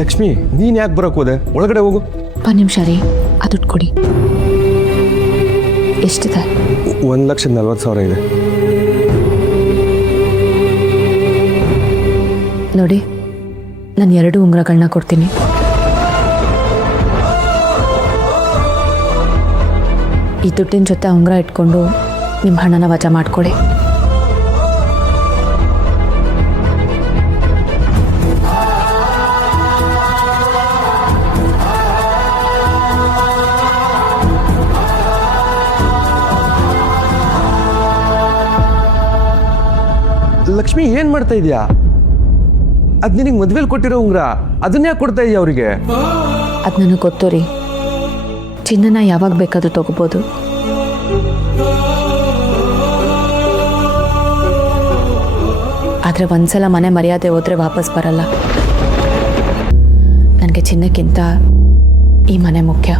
ಲಕ್ಷ್ಮಿ, ನೀನು ಯಾಕೆ ಬರೋಕೆ ಹೋದೆ? ಒಳಗಡೆ ಹೋಗು. 1 ನಿಮಿಷ ರೀ, ಆ ದುಡ್ಡು ಕೊಡಿ. ಎಷ್ಟಿದೆ? 1,40,000 ಇದೆ. ನೋಡಿ, ನಾನು 2 ಉಂಗುರಗಳನ್ನ ಕೊಡ್ತೀನಿ. ಈ ದುಡ್ಡಿನ ಜೊತೆ ಉಂಗುರ ಇಟ್ಕೊಂಡು ನಿಮ್ಮ ಹಣನ ವಜಾ ಮಾಡ್ಕೊಳ್ಳಿ. ಲಕ್ಷ್ಮಿ, ಏನ್ ಮಾಡ್ತಾ ಇದೀಯಾ? ಅದ್ ನಿನಗೆ ಮದ್ವೆಲಿ ಕೊಟ್ಟಿರೋ ಉಂಗ್ರ, ಅದನ್ನ ಯಾಕೆ ಕೊಡ್ತಾ ಇದೀಯ ಅವ್ರಿಗೆ? ಅದು ನನಗೆ ಗೊತ್ತು ರೀ. ಚಿನ್ನನ ಯಾವಾಗ ಬೇಕಾದ್ರೂ ತಗೋಬೋದು. ಆದರೆ ಒಂದ್ಸಲ ಮನೆ ಮರ್ಯಾದೆ ಹೋದ್ರೆ ವಾಪಸ್ ಬರಲ್ಲ. ನನಗೆ ಚಿನ್ನಕ್ಕಿಂತ ಈ ಮನೆ ಮುಖ್ಯ.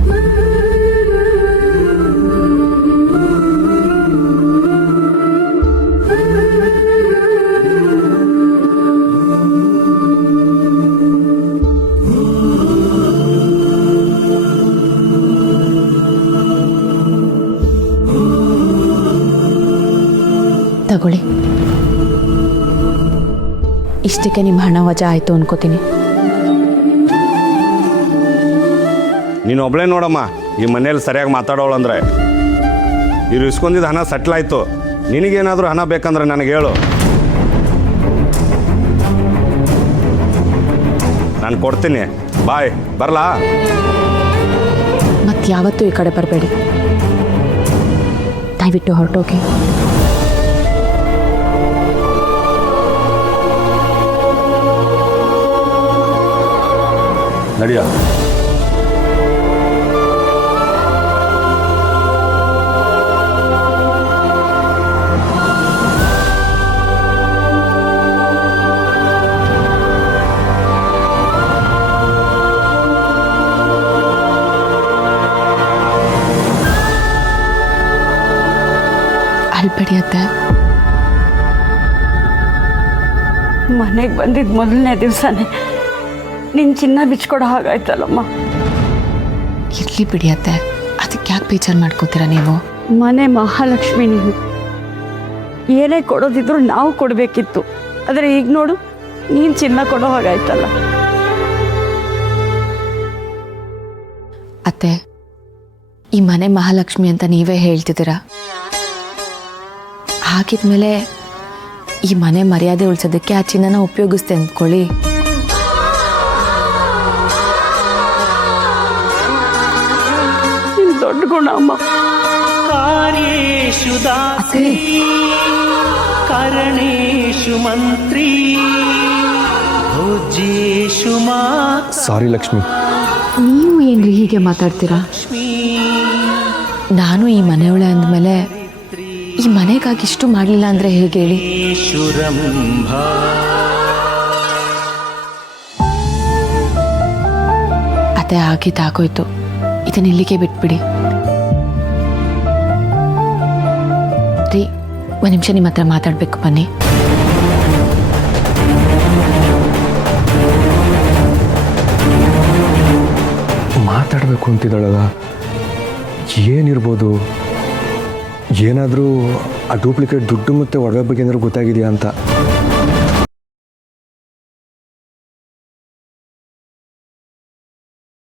ತಗೊಳ್ಳಿ. ಇಷ್ಟಕ್ಕೆ ನಿಮ್ಮ ಹಣ ವಜಾ ಆಯಿತು ಅನ್ಕೋತೀನಿ. ನೀನು ಒಬ್ಳೇ ನೋಡಮ್ಮ ಈ ಮನೇಲಿ ಸರಿಯಾಗಿ ಮಾತಾಡೋಳಂದ್ರೆ. ಇವ್ರು ಇಸ್ಕೊಂಡಿದ್ದ ಹಣ ಸೆಟ್ಲ್ ಆಯಿತು. ನಿನಗೇನಾದರೂ ಹಣ ಬೇಕಂದ್ರೆ ನನಗೆ ಹೇಳು, ನಾನು ಕೊಡ್ತೀನಿ. ಬಾಯ್, ಬರಲಾ? ಮತ್ತೆ ಯಾವತ್ತೂ ಈ ಕಡೆ ಬರಬೇಡಿ. ದಯವಿಟ್ಟು ಹೊರಟೋಗಿ. ನಡಿಯ. ಅಲ್ಬೇಡಿ ಅತ್ತೆ. ಮನೆಗೆ ಬಂದಿದ್ದು ಮೊದಲನೇ ದಿವಸನೇ ನಿನ್ನ ಚಿನ್ನ ಬಿಚ್ಕೊಡೋ ಹಾಗಾಯ್ತಲ್ಲಮ್ಮ. ಇರ್ಲಿ ಬಿಡಿ ಅತ್ತೆ, ಅದಕ್ಕೆ ಯಾಕೆ ಬೇಜಾರು ಮಾಡ್ಕೋತೀರಾ ನೀವು? ಮನೆ ಮಹಾಲಕ್ಷ್ಮಿ ನೀನು. ಏನೇ ಕೊಡೋದಿದ್ರು ನಾವು ಕೊಡಬೇಕಿತ್ತು. ಆದರೆ ಈಗ ನೋಡು, ನೀನು ಚಿನ್ನ ಕೊಡೋ ಹಾಗಾಯ್ತಲ್ಲ. ಅತ್ತೆ, ಈ ಮನೆ ಮಹಾಲಕ್ಷ್ಮಿ ಅಂತ ನೀವೇ ಹೇಳ್ತಿದ್ದೀರಾ. ಹಾಗಿದ್ಮೇಲೆ ಈ ಮನೆ ಮರ್ಯಾದೆ ಉಳಿಸೋದಕ್ಕೆ ಆ ಚಿನ್ನನ ಉಪಯೋಗಿಸ್ತೆ ಅಂದ್ಕೊಳ್ಳಿ. ದೊಡ್ಡ ಗುಣ ಅಮ್ಮ. ಕಾರ್ಯೇಷು ದಾಸಿ ಕರಣೇಷು ಮಂತ್ರಿ ಭೋಜ್ಯೇಷು ಮಾ. ಸಾರಿ ಲಕ್ಷ್ಮಿ. ನೀವು ಏನ್ರಿ ಹೀಗೆ ಮಾತಾಡ್ತೀರಾ? ನಾನು ಈ ಮನೆಯೊಳೆ ಅಂದಮೇಲೆ ಈ ಮನೆಗಾಗಿ ಇಷ್ಟು ಮಾಡಲಿಲ್ಲ ಅಂದರೆ ಹೇಗೆ ಹೇಳಿ? ಅದೇ ಆಗಿದ್ದಾಗೋಯ್ತು. ಇದನ್ನ ಇಲ್ಲಿಗೆ ಬಿಟ್ಬಿಡಿ ರೀ. 1 ನಿಮಿಷ ನಿಮ್ಮ ಹತ್ರ ಮಾತಾಡಬೇಕು, ಬನ್ನಿ. ಮಾತಾಡಬೇಕು ಅಂತಿದ್ದಾಳಲ್ಲ, ಏನಿರ್ಬೋದು? ಏನಾದರೂ ಆ ಡೂಪ್ಲಿಕೇಟ್ ದುಡ್ಡು ಮತ್ತು ಒಡವೆ ಬಗ್ಗೆ ಏನಾದ್ರು ಗೊತ್ತಾಗಿದೆಯಾ ಅಂತ.